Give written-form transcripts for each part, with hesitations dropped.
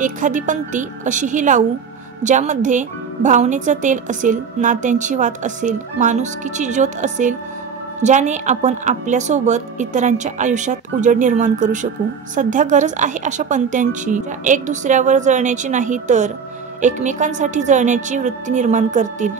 एखादी पंक्ती अशीही लावू ज्यामध्ये भावनेचं तेल असेल, नात्यांची वात असेल, माणुसकीची ज्योत असेल, ज्याने आपण आपल्यासोबत इतरांच्या आयुष्यात उजेड निर्माण करू शकू. सध्या गरज आहे अशा पंक्त्यांची, ज्या एक दुसऱ्यावर जळण्याची नाही तर एकमेकांसाठी जळण्याची वृत्ती निर्माण करतील.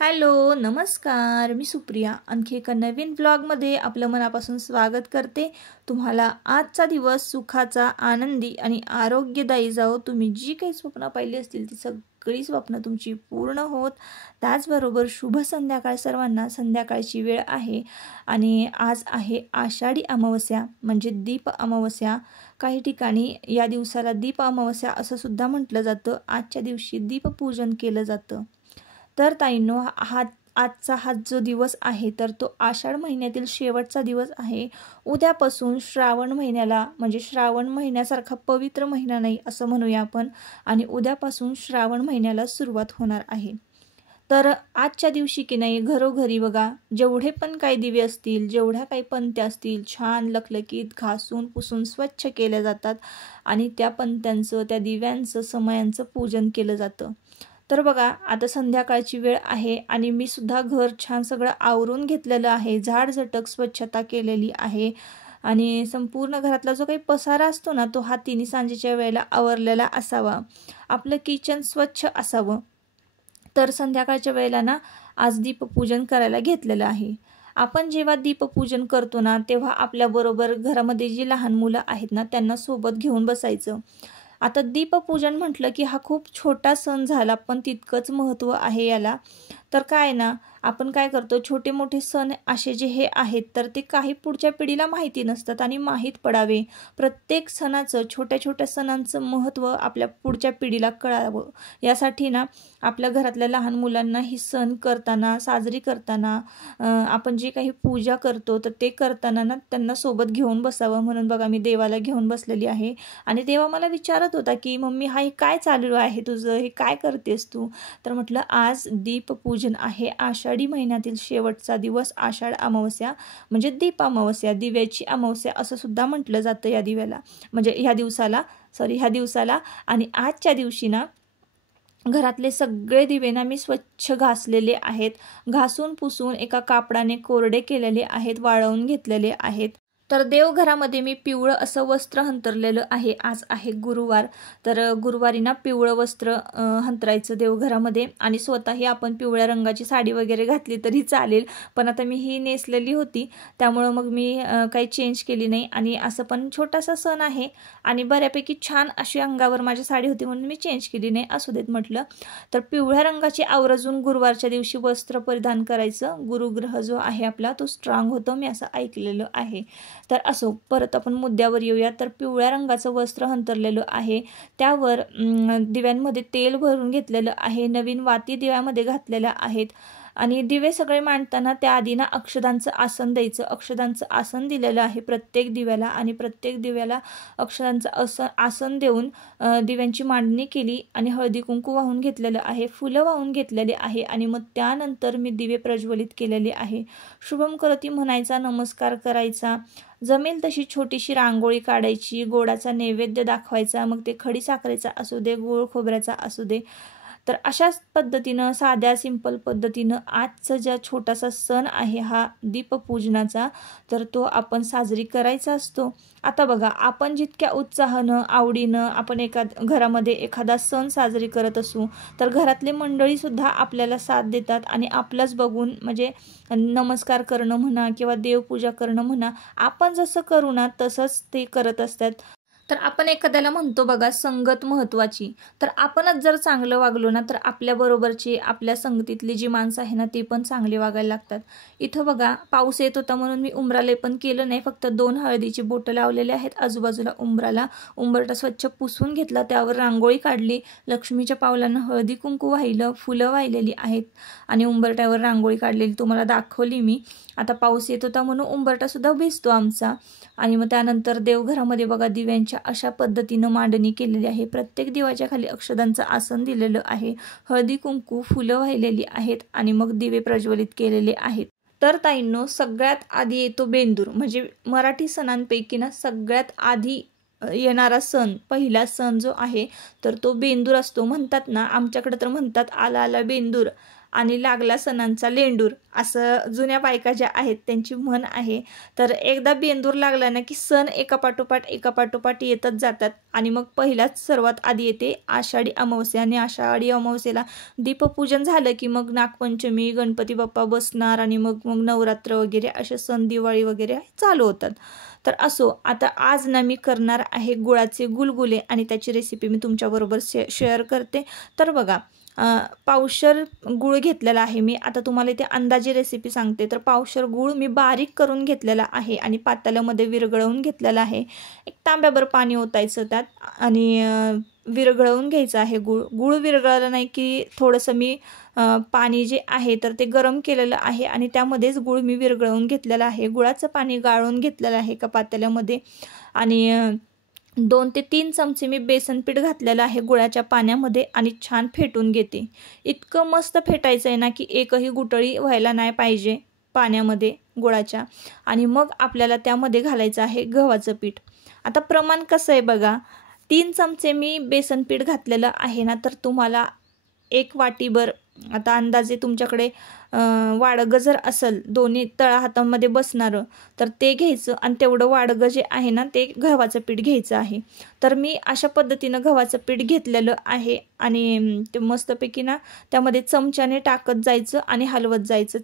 हॅलो, नमस्कार. मी सुप्रिया आणखी एका नवीन ब्लॉगमध्ये आपलं मनापासून स्वागत करते. तुम्हाला आजचा दिवस सुखाचा, आनंदी आणि आरोग्यदायी जाओ. तुम्ही जी काही स्वप्न पाहिली असतील ती सगळी स्वप्न तुमची पूर्ण होत. त्याचबरोबर शुभ संध्याकाळ सर्वांना. संध्याकाळची वेळ आहे आणि आज आहे आषाढी अमावस्या म्हणजे दीप अमावस्या. काही ठिकाणी या दिवसाला दीप अमावस्या असं सुद्धा म्हटलं जातं. आजच्या दिवशी दीपपूजन केलं जातं. तर ताईंनो, आजचा हा जो दिवस आहे तर तो आषाढ महिन्यातील शेवटचा दिवस आहे. उद्यापासून श्रावण महिन्याला म्हणजे श्रावण महिन्यासारखा पवित्र महिना नाही असं म्हणूया आपण, आणि उद्यापासून श्रावण महिन्याला सुरुवात होणार आहे. तर आजच्या दिवशी की नाही घरोघरी बघा जेवढे पण काही दिवे असतील, जेवढ्या काही पंत्या असतील, छान लखलखीत घासून पुसून स्वच्छ केल्या जातात आणि त्या पंत्यांचं, त्या दिव्यांचं, समयांचं पूजन केलं जातं. तर बघा आता संध्याकाळची वेळ आहे आणि मी सुद्धा घर छान सगळं आवरून घेतलेलं आहे. झाडझटक स्वच्छता केलेली आहे आणि संपूर्ण घरातला जो काही पसारा असतो ना तो हा तिन्ही सांजेच्या वेळेला आवरलेला असावा. आपलं किचन स्वच्छ असावं. तर संध्याकाळच्या वेळेला ना आज दीपपूजन करायला घेतलेलं आहे. आपण जेव्हा दीपपूजन करतो ना तेव्हा आपल्याबरोबर घरामध्ये जी लहान मुलं आहेत ना त्यांना सोबत घेऊन बसायचं. आता दीपपूजन म्हटलं की हा खूप छोटा सण झाला पण तितकंच महत्त्व आहे याला. तर काय ना आपण काय करतो, छोटे मोठे सण असे जे हे आहेत तर ते काही पुढच्या पिढीला माहिती नसतात आणि माहीत पडावे. प्रत्येक सणाचं, छोट्या छोट्या सणांचं महत्त्व आपल्या पुढच्या पिढीला कळावं यासाठी ना आपल्या घरातल्या लहान मुलांना ही सण करताना, साजरी करताना, आपण जे काही पूजा करतो तर ते करताना ना त्यांना सोबत घेऊन बसावं. म्हणून बघा मी देवाला घेऊन बसलेली आहे आणि देवा मला विचारत होता की मम्मी हा हे काय चालू आहे तुझं, हे काय करतेस तू? तर म्हटलं आज दीपपूजन आहे. आषाढी महिन्यातील शेवटचा दिवस आषाढ अमावस्या म्हणजे दीप अमावस्या, दिव्याची अमावस्या असं सुद्धा म्हटलं जातं या दिव्याला, म्हणजे ह्या दिवसाला. आणि आजच्या दिवशी ना घरातले सगळे दिवे ना मी स्वच्छ घासलेले आहेत. घासून पुसून एका कापडाने कोरडे केलेले आहेत, वाळवून घेतलेले आहेत. तर देवघरामध्ये मी पिवळं असं वस्त्र हंतरलेलं आहे. आज आहे गुरुवार, तर गुरुवारी ना पिवळं वस्त्र हंतरायचं देवघरामध्ये आणि स्वतःही आपण पिवळ्या रंगाची साडी वगैरे घातली तरी चालेल. पण आता मी ही नेसलेली होती त्यामुळं मग मी काही चेंज केली नाही. आणि असं पण छोटासा सण आहे आणि बऱ्यापैकी छान अशी अंगावर माझी साडी होती म्हणून मी चेंज केली नाही, असू देत म्हटलं. तर पिवळ्या रंगाची आवर्जून गुरुवारच्या दिवशी वस्त्र परिधान करायचं. गुरुग्रह जो आहे आपला तो स्ट्रॉंग होतो, मी असं ऐकलेलं आहे. तर असो, परत आपण मुद्द्यावर येऊया. तर पिवळ्या रंगाचं वस्त्र हंतरलेलं आहे, त्यावर दिव्यांमध्ये तेल भरून घेतलेलं आहे, नवीन वाती दिव्यामध्ये घातलेल्या आहेत आणि दिवे सगळे मांडताना त्याआधी ना अक्षदांचं आसन द्यायचं. अक्षदांचं आसन दिलेलं आहे प्रत्येक दिव्याला आणि प्रत्येक दिव्याला अक्षदांचं आसन देऊन दिव्यांची मांडणी केली आणि हळदी कुंकू वाहून घेतलेलं आहे, फुलं वाहून घेतलेले आहे आणि मग त्यानंतर मी दिवे प्रज्वलित केलेले आहे. शुभम करती म्हणायचा, नमस्कार करायचा, जमेल तशी छोटीशी रांगोळी काढायची, गोडाचा नैवेद्य दाखवायचा, मग ते खडी साखरेचा असू दे, गोळ खोबऱ्याचा असू दे. तर अशाच पद्धतीनं साध्या सिंपल पद्धतीनं आजचा ज्या छोटासा सण आहे हा दीपपूजनाचा तर तो आपण साजरी करायचा असतो. आता बघा आपण जितक्या उत्साहानं, आवडीनं आपण घरामध्ये एखादा सण साजरी करत असू तर घरातले मंडळीसुद्धा आपल्याला साथ देतात आणि आपलंच बघून म्हणजे नमस्कार करणं म्हणा किंवा देवपूजा करणं म्हणा, आपण जसं करू ना तसंच ते करत असतात. तर आपण एखाद्याला म्हणतो बघा संगत महत्त्वाची, तर आपणच जर चांगलं वागलो ना तर आपल्याबरोबरची आपल्या संगतीतली जी माणसं आहे ना ती पण चांगली वागायला लागतात. इथं बघा पाऊस येत होता म्हणून मी उंबराले पण केलं नाही, फक्त 2 हळदीची बोटं लावलेले आहेत आजूबाजूला उंबराला. उंबरटा स्वच्छ पुसून घेतला, त्यावर रांगोळी काढली, लक्ष्मीच्या पावलांना हळदी कुंकू वाहिलं, फुलं वाहिलेली आहेत आणि उंबरट्यावर रांगोळी काढलेली तुम्हाला दाखवली मी. आता पाऊस येत होता म्हणून उंबरटासुद्धा भिजतो आमचा. आणि मग त्यानंतर देवघरामध्ये बघा दिव्यांच्या अशा पद्धतीनं मांडणी केलेली आहे. प्रत्येक दिव्याच्या खाली अक्षदांचं आसन दिलेलं आहे, हळदी कुंकू फुलं वाहिलेली आहेत आणि मग दिवे प्रज्वलित केलेले आहेत. तर ताईंनो, सगळ्यात आधी येतो बेंदूर. म्हणजे मराठी सणांपैकी ना सगळ्यात आधी येणारा सण, पहिला सण जो आहे तर तो बेंदूर असतो. म्हणतात ना आमच्याकडे तर म्हणतात आला आला बेंदूर आणि लागला सणांचा लेंडूर, असं जुन्या बायका ज्या आहेत त्यांची म्हण आहे. तर एकदा बेंदूर लागला ना की सण एकापाठोपाठ येतच जातात. आणि मग पहिलाच सर्वात आधी येते आषाढी अमावस्या आणि आषाढी अमावस्येला दीपपूजन झालं की मग नागपंचमी, गणपती बाप्पा बसणार आणि मग नवरात्र वगैरे असे सण, दिवाळी वगैरे चालू होतात. तर असो, आता आज ना मी करणार आहे गुळाचे गुलगुले आणि त्याची रेसिपी मी तुमच्याबरोबर शेअर करते. तर बघा पावशर गूळ घेतलेला आहे मी. आता तुम्हाला इथे अंदाजे रेसिपी सांगते. तर पावशर गूळ मी बारीक करून घेतलेला आहे आणि पातेल्यामध्ये विरघळवून घेतलेला आहे. एक तांब्याभर पाणी ओतायचं त्यात आणि विरघळवून घ्यायचं आहे गूळ. गूळ विरघळलं नाही की थोडंसं मी पाणी जे आहे तर ते गरम केलेलं आहे आणि त्यामध्येच गूळ मी विरघळवून घेतलेलं आहे. गुळाचं पाणी गाळून घेतलेलं आहे एका पातेल्यामध्ये आणि 2 ते 3 चमचे मी बेसन पीठ घातलेलं आहे गुळाच्या पाण्यामध्ये आणि छान फेटून घेते. इतकं मस्त फेटायचं आहे ना की एकही गुटळी व्हायला नाही पाहिजे पाण्यामध्ये गुळाच्या. आणि मग आपल्याला त्यामध्ये घालायचं आहे गव्हाचं पीठ. आता प्रमाण कसं आहे बघा, 3 चमचे मी बेसन पीठ घातलेलं आहे ना, तर तुम्हाला 1 वाटीभर, आता अंदाजे तुमच्याकडे वाडगं जर असेल दोन्ही तळा हातामध्ये बसणारं तर ते घ्यायचं आणि तेवढं वाडगं जे आहे ना ते गव्हाचं पीठ घ्यायचं आहे. तर मी अशा पद्धतीनं गव्हाचं पीठ घेतलेलं आहे आणि ते मस्तपैकी ना त्यामध्ये चमच्याने टाकत जायचं आणि हलवत जायचं.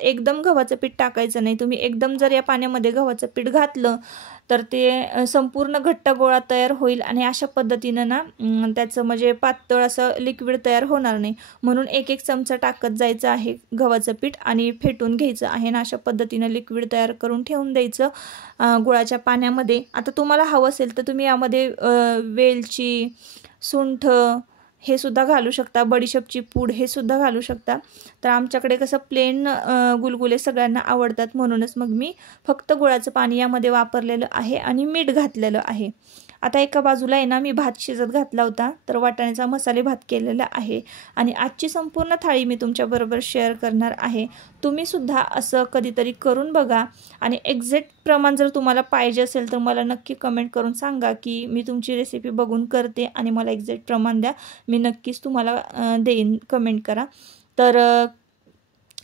एकदम गव्हाचं पीठ टाकायचं नाही. तुम्ही एकदम जर या पाण्यामध्ये गव्हाचं पीठ घातलं तर ते संपूर्ण घट्ट गोळा तयार होईल आणि अशा पद्धतीनं ना त्याचं म्हणजे पातळ असं लिक्विड तयार होणार नाही. म्हणून 1-1 चमचा टाकत जायचं आहे गव्हाचं पीठ आणि फेटून घ्यायचं आहे ना. अशा पद्धतीनं लिक्विड तयार करून ठेवून द्यायचं गुळाच्या पाण्यामध्ये. आता तुम्हाला हवं असेल तर तुम्ही यामध्ये वेलची, सुंठ हे सुद्धा घालू शकता, बडीशेपची पूड हे सुद्धा घालू शकता. तर आमच्याकडे कसं प्लेन गुलगुले सगळ्यांना आवडतात म्हणूनच मग मी फक्त गुळाचं पाणी यामध्ये वापरलेलं आहे आणि मीठ घातलेलं आहे. आता एका बाजूला आहे ना मी भात शिजत घातला होता, तर वाटाण्याचा मसाले भात केलेला आहे आणि आजची संपूर्ण थाळी मी तुमच्याबरोबर शेअर करणार आहे. तुम्ही सुद्धा असं कधीतरी करून बघा आणि एक्झॅक्ट प्रमाण जर तुम्हाला पाहिजे असेल तर मला नक्की कमेंट करून सांगा की मी तुमची रेसिपी बघून करते आणि मला एक्झॅक्ट प्रमाण द्या. मी नक्कीच तुम्हाला देईन, कमेंट करा. तर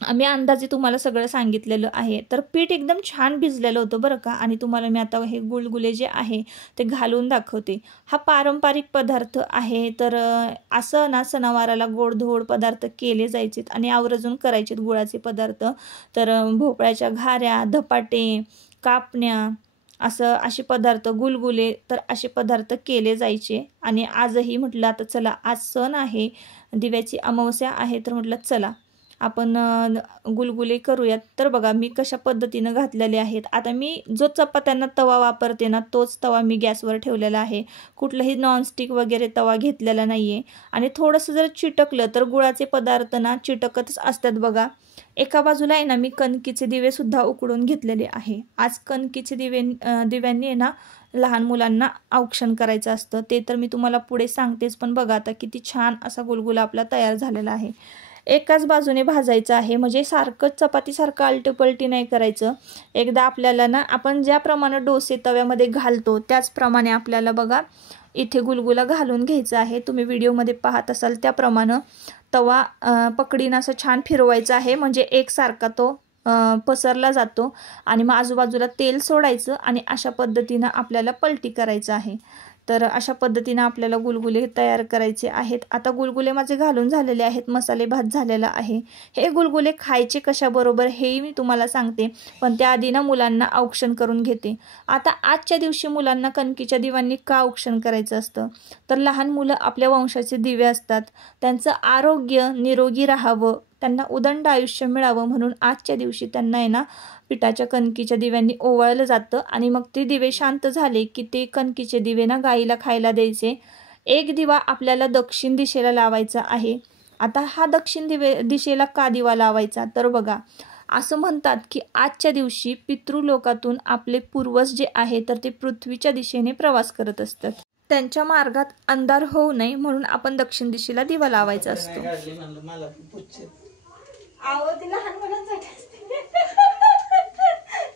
आम्ही अंदाजे तुम्हाला सगळं सांगितलेलं आहे. तर पीठ एकदम छान भिजलेलं होतं बरं का. आणि तुम्हाला मी आता हे गुलगुले जे आहे ते घालून दाखवते. हा पारंपरिक पदार्थ आहे. तर असं ना सणावाराला गोडधोड पदार्थ केले जायचेत आणि आवर्जून करायचेत गुळाचे पदार्थ. तर भोपळ्याच्या घाऱ्या, धपाटे, कापण्या, असे पदार्थ, गुलगुले, तर असे पदार्थ केले जायचे. आणि आजही म्हटलं आता चला आज सण आहे, दिव्याची अमावस्या आहे, तर म्हटलं चला आपण गुलगुले करूयात. तर बघा मी कशा पद्धतीनं घातलेले आहेत. आता मी जो चपात्यांना तवा वापरते ना तोच तवा मी गॅसवर ठेवलेला आहे. कुठलाही नॉनस्टिक वगैरे तवा घेतलेला नाही आहे. आणि थोडंसं जर चिटकलं तर गुळाचे पदार्थ ना चिटकतच असतात बघा. एका बाजूला आहे ना मी कणकीचे दिवेसुद्धा उकडून घेतलेले आहे. आज कणकीचे दिव्यांनी आहे ना लहान मुलांना औक्षण करायचं असतं, ते तर मी तुम्हाला पुढे सांगतेच. पण बघा आता किती छान असा गुलगुला आपला तयार झालेला आहे. एकाच बाजूने भाजायचं आहे, म्हणजे सारखंच चपातीसारखं आलटपलटी नाही करायचं. एकदा आपल्याला ना आपण ज्याप्रमाणे डोसे तव्यामध्ये घालतो त्याचप्रमाणे आपल्याला बघा इथे गुलगुला घालून घ्यायचा आहे. तुम्ही व्हिडिओमध्ये पाहत असाल त्याप्रमाणे तवा पकडीनं असं छान फिरवायचा आहे, म्हणजे एकसारखा तो पसरला जातो. आणि मग आजूबाजूला तेल सोडायचं आणि अशा पद्धतीनं आपल्याला पलटी करायचं आहे. तर अशा पद्धतीने आपल्याला गुलगुले तयार करायचे आहेत। आता गुलगुले माझे घालून झालेले आहेत, मसाले भात झालेला आहे। हे गुलगुले खायचे कशाबरोबर हेही मी तुम्हाला सांगते, पण त्याआधी ना मुलांना औक्षण करून घेते। आता आजच्या दिवशी मुलांना कणकीच्या दिव्यांनी का औक्षण करायचं असतं, तर लहान मुलं आपल्या वंशाचे दिवे असतात, त्यांचं आरोग्य निरोगी राहावं, त्यांना उदंड आयुष्य मिळावं म्हणून आजच्या दिवशी त्यांना आहे ना पिठाच्या कणकीच्या दिव्यांनी ओवाळलं जातं आणि मग ते दिवे शांत झाले की ते कणकीचे दिवे ना गाईला खायला द्यायचे। एक दिवा आपल्याला दक्षिण दिशेला लावायचा आहे। आता हा दक्षिण दिशेला का दिवा लावायचा, तर बघा असं म्हणतात की आजच्या दिवशी पितृलोकातून आपले पूर्वज जे आहे तर ते पृथ्वीच्या दिशेने प्रवास करत असतात, त्यांच्या मार्गात अंधार होऊ नये म्हणून आपण दक्षिण दिशेला दिवा लावायचा असतो। आहो ती लहान मुलांसाठी असते।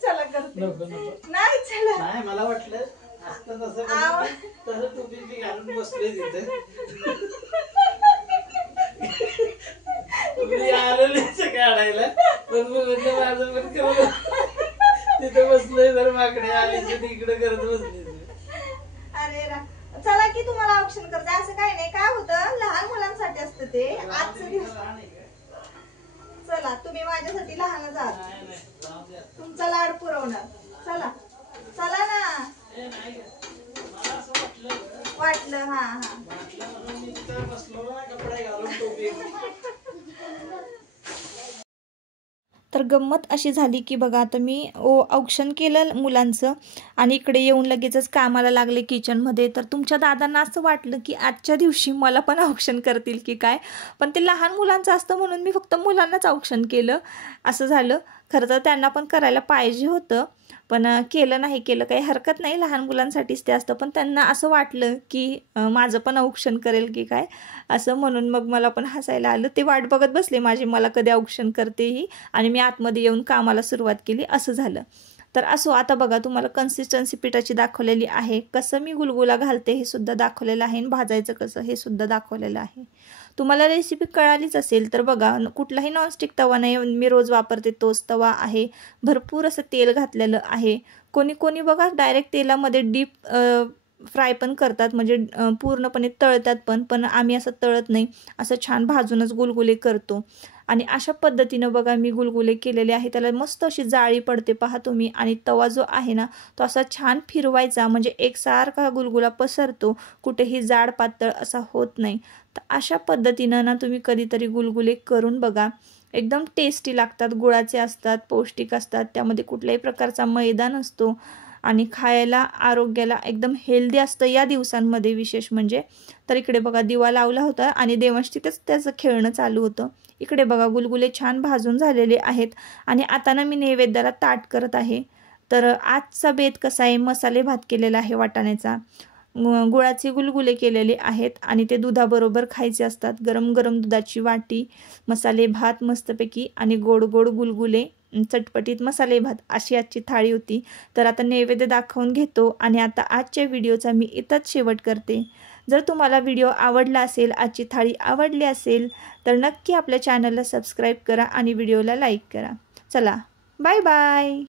चला करते नाही चला नाही मला वाटलं असतं तसं तसं तुम्ही घालून बसले तिथे तुम्ही आलं नाही काढायला पण माझं पण केलं तिथे बसलोय तर माकडे आले तिकडे करत बसले। अरे चला की तुम्हाला ऑप्शन करते असं काही नाही, काय होतं लहान मुलांसाठी असतं ते आजचं दिवस। चला तुम्ही माझ्यासाठी लहानच आहात, तुमचा लाड पुरवणार। चला चला ना वाटलं हा हा तर गंमत अशी झाली की बघा आता मी औक्षण केलं मुलांचं आणि इकडे येऊन लगेचच कामाला लागले किचनमध्ये। तर तुमच्या दादांना असं वाटलं की आजच्या दिवशी मला पण औक्षण करतील की काय, पण ते लहान मुलांचं असतं म्हणून मी फक्त मुलांनाच औक्षण केलं असं झालं। खरं तर त्यांना पण करायला पाहिजे होतं पण केलं नाही, केलं काही हरकत नाही, लहान मुलांसाठीच ते असतं। पण त्यांना असं वाटलं की माझं पण औक्षण करेल की काय असं, म्हणून मग मला पण हसायला आलं। ते वाट बघत बसले माझी मला कधी औक्षण करतेही आणि मी आतमध्ये येऊन कामाला सुरुवात केली असं झालं। तर असो आता बघा तुम्हाला कन्सिस्टन्सी पिठाची दाखवलेली आहे, कसं मी गुलगुला घालते हे सुद्धा दाखवलेलं आहे, भाजायचं कसं हे सुद्धा दाखवलेलं आहे। तुम्हाला रेसिपी कळालीच असेल तर बघा कुठलाही नॉनस्टिक तवा नाही, मी रोज वापरते तोच तवा आहे। भरपूर असं तेल घातलेलं आहे, कोणी कोणी बघा डायरेक्ट तेलामध्ये डीप फ्राय पण करतात, म्हणजे पूर्णपणे तळतात पण आम्ही असं तळत नाही, असं छान भाजूनच गुलगुले करतो। आणि अशा पद्धतीनं बघा मी गुलगुले केलेले आहे, त्याला मस्त अशी जाळी पडते पहा तुम्ही। आणि तवा जो आहे ना तो असा छान फिरवायचा म्हणजे एकसारखा गुलगुला पसरतो, कुठेही जाड पातळ असा होत नाही। तर अशा पद्धतीनं ना तुम्ही कधीतरी गुलगुले करून बघा, एकदम टेस्टी लागतात, गुळाचे असतात, पौष्टिक असतात, त्यामध्ये कुठल्याही प्रकारचा मैदा नसतो आणि खायला आरोग्याला एकदम हेल्दी असतं या दिवसांमध्ये विशेष म्हणजे। तर इकडे बघा दिवा लावला होता आणि देवांश तिथेच त्याचं खेळणं चालू होतं। इकडे बघा गुलगुले छान भाजून झालेले आहेत आणि आता ना मी नैवेद्याला ताट करत आहे। तर आजचा बेत कसा आहे, मसाले भात केलेला आहे वाटाण्याचा, गुळाचे गुलगुले केलेले आहेत आणि ते दुधाबरोबर खायचे असतात। गरम गरम दुधाची वाटी, मसाले भात मस्तपैकी आणि गोड गोड गुलगुले, चटपटीत मसाले भात, अशी आजची थाळी होती। तर आता नैवेद्य दाखवून घेतो आणि आता आजच्या व्हिडिओचा मी इथंच शेवट करते। जर तुम्हाला व्हिडिओ आवडला असेल, आजची थाळी आवडली असेल तर नक्की आपल्या चॅनलला सबस्क्राईब करा आणि व्हिडिओला लाईक करा। चला बाय बाय।